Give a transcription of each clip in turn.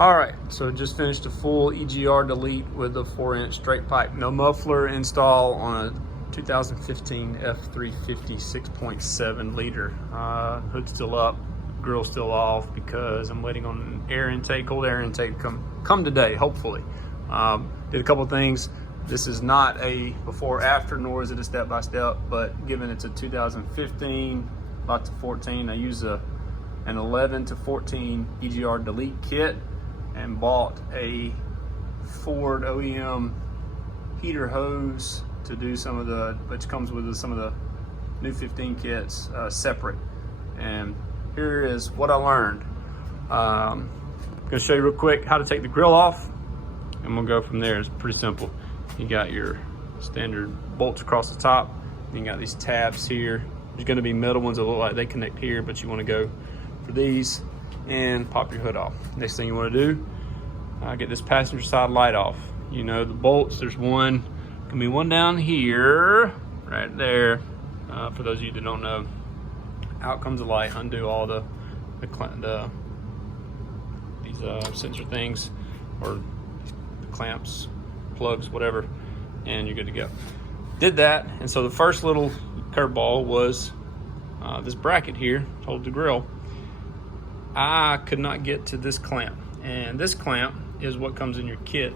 All right, so just finished a full EGR delete with a 4-inch straight pipe. No muffler install on a 2015 F350 6.7 liter. Hood's still up, grill's still off because I'm waiting on air intake, cold air intake to come today, hopefully. Did a couple things. This is not a before after, nor is it a step-by-step, but given it's a 2015, about to 14, I use an 11 to 14 EGR delete kit and bought a Ford OEM heater hose to do some of the, which comes with some of the new 15 kits separate. And here is what I learned. I'm gonna show you real quick how to take the grill off, and we'll go from there. It's pretty simple. You got your standard bolts across the top, and you got these tabs here. There's gonna be metal ones that look like they connect here, but you wanna go for these and pop your hood off. Next thing you want to do, get this passenger side light off. You know the bolts, there's one, gonna be one down here, right there. For those of you that don't know, out comes the light, undo all these sensor things, or the clamps, plugs, whatever, and you're good to go. Did that, and so the first little curveball was this bracket here, hold the grill. I could not get to this clamp, and this clamp is what comes in your kit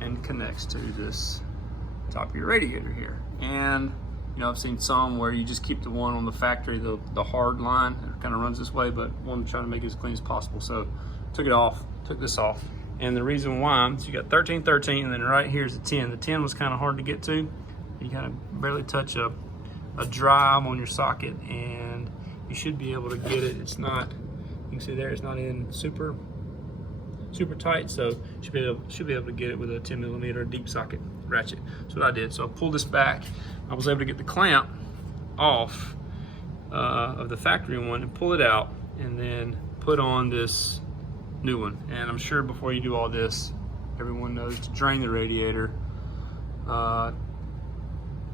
and connects to this top of your radiator here. And you know, I've seen some where you just keep the one on the factory, the hard line, it kind of runs this way, but I wanted to try to make it as clean as possible, so took it off, took this off. And the reason why is you got 13, 13, and then right here's the 10. The 10 was kind of hard to get to. You kind of barely touch a drive on your socket, and you should be able to get it. It's not, you can see there, it's not in super tight, so you should be able to get it with a 10 millimeter deep socket ratchet. That's what I did. So I pulled this back. I was able to get the clamp off of the factory one and pull it out, and then put on this new one. And I'm sure before you do all this, everyone knows to drain the radiator,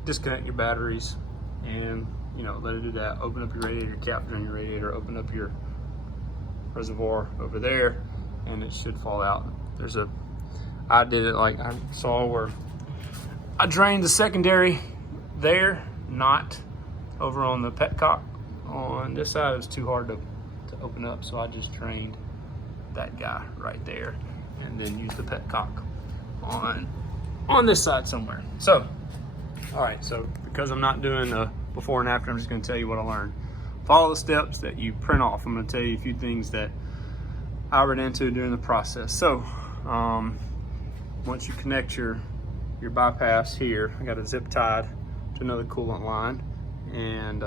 disconnect your batteries, and you know, let it do that. Open up your radiator cap, drain your radiator, open up your reservoir over there, and it should fall out. I did it like I saw where I drained the secondary there, not over on the petcock. On this side, it was too hard to open up, so I just drained that guy right there, and then used the petcock on this side somewhere. So, all right, so because I'm not doing a before and after, I'm just gonna tell you what I learned. Follow the steps that you print off. I'm gonna tell you a few things that I ran into during the process. So, once you connect your bypass here, I got a zip tied to another coolant line, and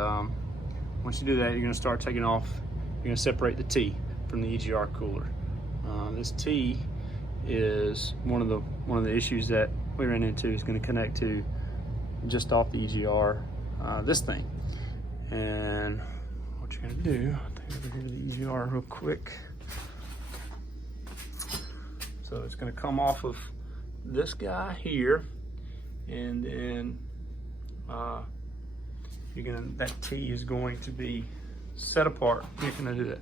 once you do that, you're gonna start taking off, you're gonna separate the T from the EGR cooler. This T is one of the issues that we ran into. Is gonna connect to just off the EGR, this thing. And what you're gonna do, I'll take over here to the EGR real quick. So it's gonna come off of this guy here, and then that T is going to be set apart. You're gonna do that.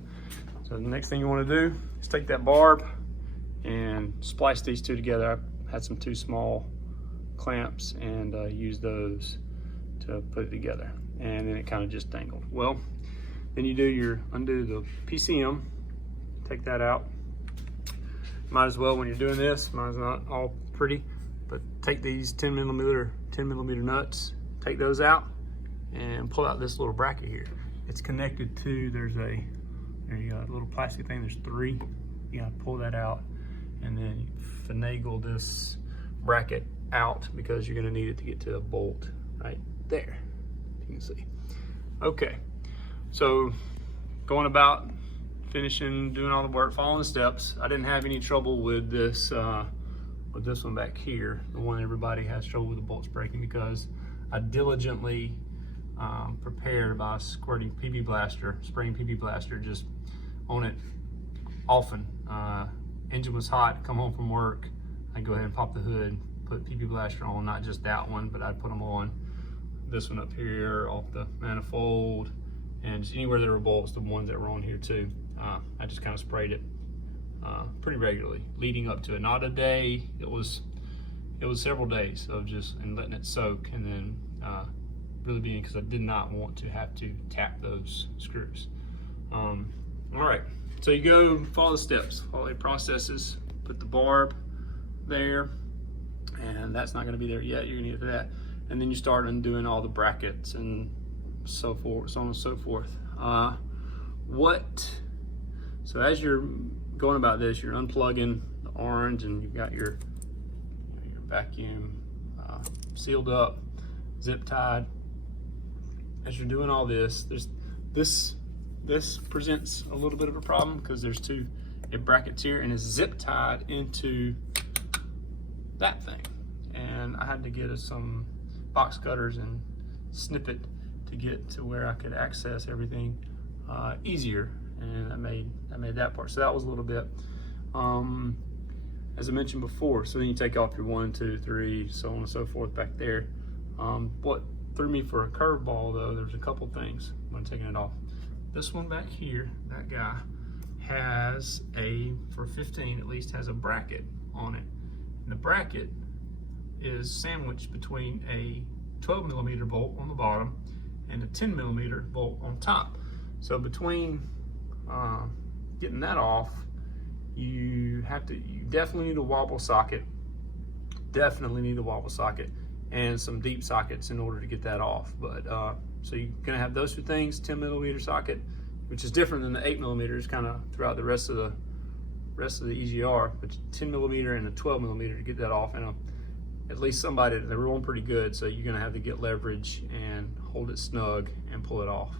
So the next thing you wanna do is take that barb and splice these two together. I had some too small clamps and use those to put it together, and then it kind of just dangled. Well, then you undo the PCM, take that out. Might as well, when you're doing this, mine's not all pretty, but take these 10 millimeter nuts, take those out, and pull out this little bracket here. It's connected to, there you go, a little plastic thing, there's 3. You gotta pull that out, and then you finagle this bracket out, because you're gonna need it to get to a bolt right there, you can see. Okay, so going about finishing, doing all the work, following the steps. I didn't have any trouble with this one back here, the one everybody has trouble with the bolts breaking, because I diligently prepared by squirting PB Blaster, spraying PB Blaster just on it often. Engine was hot, come home from work, I'd go ahead and pop the hood, put PB Blaster on, not just that one, but I'd put them on this one up here, off the manifold, and just anywhere there were bolts, the ones that were on here too. I just kind of sprayed it pretty regularly leading up to it. Not a day, it was several days of just and letting it soak, and then really being, because I did not want to have to tap those screws. All right, so you go follow the steps, follow the processes, put the barb there, and that's not going to be there yet. You're going to get to that, and then you start undoing all the brackets and so forth, so on and so forth. So as you're going about this, you're unplugging the orange, and you've got your vacuum sealed up, zip tied. As you're doing all this, this presents a little bit of a problem because there's it brackets here and is zip tied into that thing. And I had to get some box cutters and snip it to get to where I could access everything easier, and I made that part. So that was a little bit, as I mentioned before. So then you take off your 1, 2, 3, so on and so forth back there. What threw me for a curveball though, there's a couple things when taking it off. This one back here, that guy, has for 15 at least, has a bracket on it. And the bracket is sandwiched between a 12mm bolt on the bottom and a 10mm bolt on top. So between getting that off, you definitely need a wobble socket. And some deep sockets in order to get that off. But so you're gonna have those two things: 10mm socket, which is different than the 8mm kind of throughout the rest of the EGR, but 10mm and a 12mm to get that off. And at least they're rolling pretty good, so you're gonna have to get leverage and hold it snug and pull it off.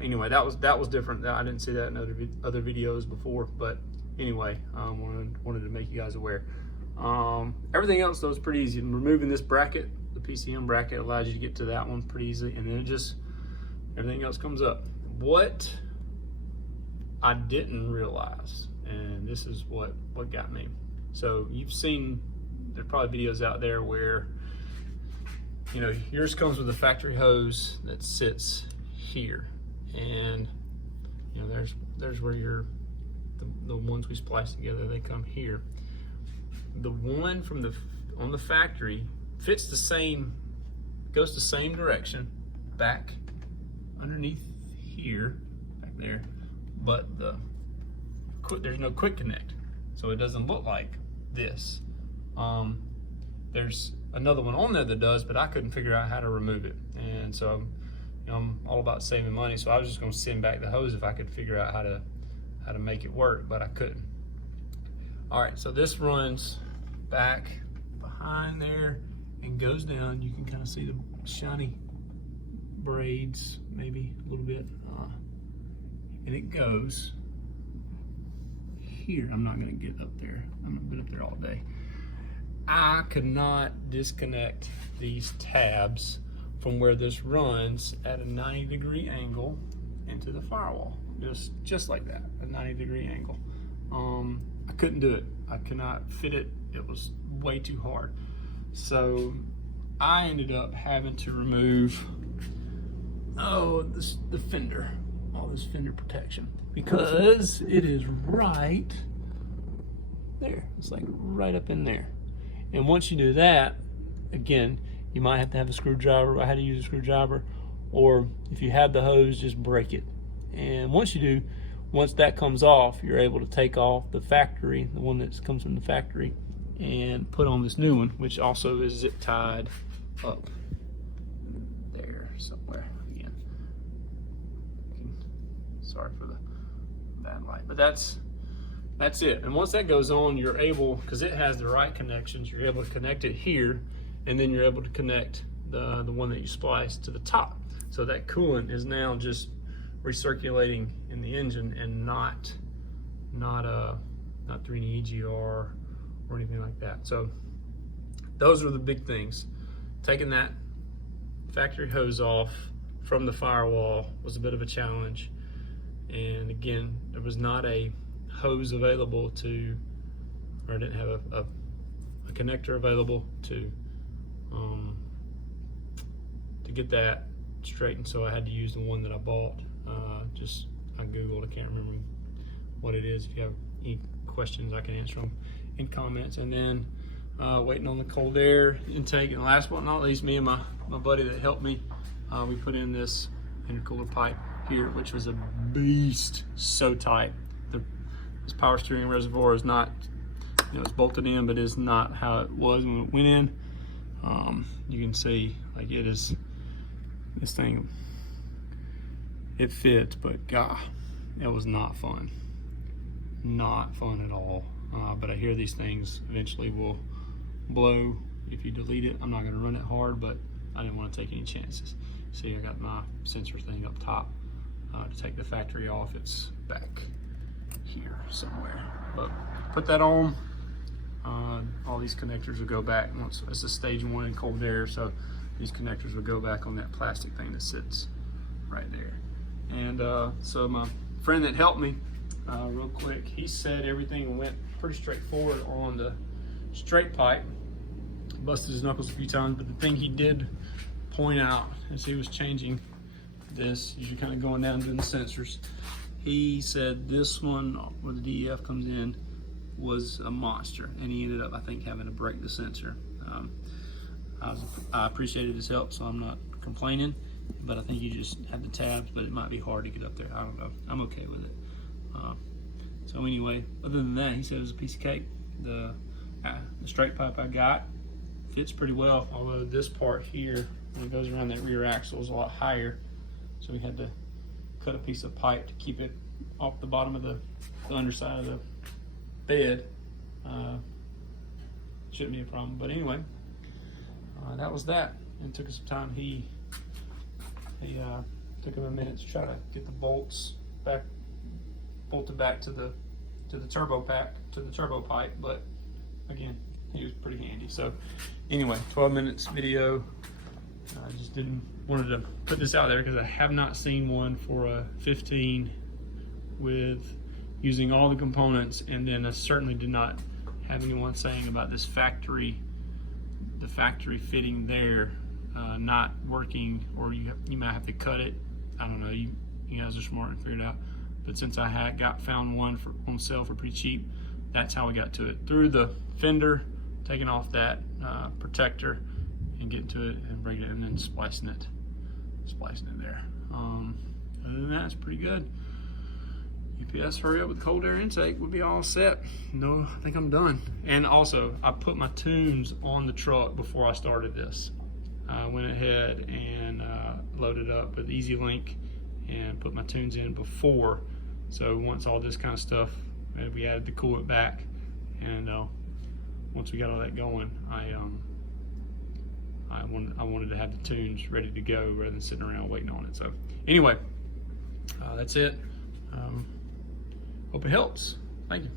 Anyway, that was different. I didn't see that in other videos before, but anyway, wanted to make you guys aware. Everything else though is pretty easy. Removing this bracket, the PCM bracket, allows you to get to that one pretty easily, and then everything else comes up. What I didn't realize, and this is what got me. So you've seen, there's probably videos out there where, yours comes with a factory hose that sits here, and there's where the ones we splice together, they come here. The one on the factory fits goes the same direction back underneath here, back there, but there's no quick connect, so it doesn't look like this. There's another one on there that does, but I couldn't figure out how to remove it, and so I'm all about saving money, so I was just going to send back the hose if I could figure out how to make it work, but I couldn't. All right, so this runs back behind there and goes down. You can kind of see the shiny braids, maybe a little bit, and it goes here. I'm not going to get up there. I'm going to be up there all day. I could not disconnect these tabs from where this runs at a 90-degree angle into the firewall, just like that, a 90-degree angle. I couldn't do it. I could not fit it. It was way too hard. So I ended up having to remove the fender, all this fender protection, because it is right there. It's like right up in there. And once you do that, again, you might have to have a screwdriver. I had to use a screwdriver, or if you have the hose, just break it. And once that comes off, you're able to take off the factory, the one that comes from the factory, and put on this new one, which also is zip tied up there somewhere. Again, sorry for the bad light, but that's it. And once that goes on, you're able, because it has the right connections, you're able to connect it here, and then you're able to connect the one that you spliced to the top. So that coolant is now just recirculating in the engine, and not through any EGR or anything like that. So those are the big things. Taking that factory hose off from the firewall was a bit of a challenge, and again, there was not a hose available or I didn't have a connector available to get that straightened, so I had to use the one that I bought. I googled, I can't remember what it is. If you have any questions, I can answer them in comments. And then waiting on the cold air intake. And last but not least, me and my buddy that helped me, we put in this intercooler pipe here, which was a beast, so tight. This power steering reservoir is not, it's bolted in, but it's not how it was when it went in. You can see, like, it is, this thing, it fits, but God, it was not fun. Not fun at all. But I hear these things eventually will blow if you delete it. I'm not gonna run it hard, but I didn't want to take any chances. See, I got my sensor thing up top to take the factory off. It's back here somewhere. But put that on. All these connectors will go back once it's a stage 1 in cold air, so these connectors will go back on that plastic thing that sits right there. And so my friend that helped me, real quick, he said everything went pretty straightforward on the straight pipe. Busted his knuckles a few times, but the thing he did point out as he was changing this, you're kind of going down doing the sensors, he said this one where the DEF comes in was a monster, and he ended up, I think, having to break the sensor. I appreciated his help, so I'm not complaining, but I think you just have the tabs, but it might be hard to get up there. I don't know. I'm okay with it. So anyway, other than that, he said it was a piece of cake. The straight pipe I got fits pretty well, although this part here, when it goes around that rear axle, is a lot higher, so we had to cut a piece of pipe to keep it off the bottom of the underside of the bed. Shouldn't be a problem, but anyway, that was that. It took us some time. He took him a minute to try to get the bolts bolted back to the turbo pack, to the turbo pipe, but again, he was pretty handy. So anyway, 12 minutes video. I just wanted to put this out there because I have not seen one for a 15 with using all the components, and then I certainly did not have anyone saying about this factory, the factory fitting there not working, or you might have to cut it. I don't know, you guys are smart and figured it out. But since I had found one on sale for pretty cheap, that's how we got to it. Through the fender, taking off that protector and getting to it and bringing it, and then splicing it there. Other than that, it's pretty good. UPS hurry up with cold air intake, would be all set. No, I think I'm done. And also, I put my tunes on the truck before I started this. I went ahead and loaded up with Easy Link and put my tunes in before. So once all this kind of stuff, we added the coolant back, and once we got all that going, I wanted to have the tunes ready to go rather than sitting around waiting on it. So anyway, that's it. Hope it helps. Thank you.